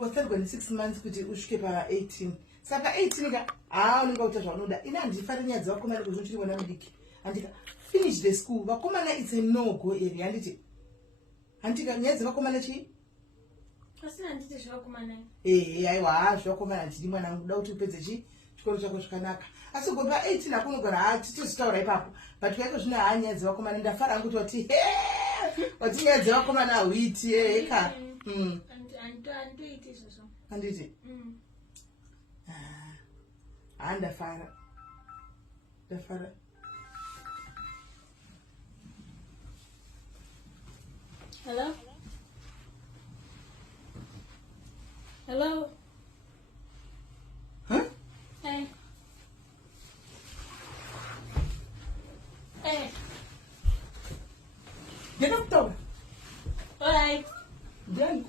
watsarwa ne6 months kuti usvike pa18 saka 18 ka unenge uta zvaunoda ina handifari nyaya dzavakomana kuzvino chiri mwana mudiki handika finish the school vakomana it's a no go area handika nyaya dzavakomana chii aiwa zvakomana ndini mwana wangu da kuti upedze chii chikoro chako zvakanaka asi gopa 18 akunogara tichizvitaura ipapo but kwaiko zvino nyaya dzavakomana ndafara angu kuti wati nyaya dzavakomana hauiti eka handiti ndafara Hello? Hello? Huh? Hey. Hey. Get up, dog. Alright. Done.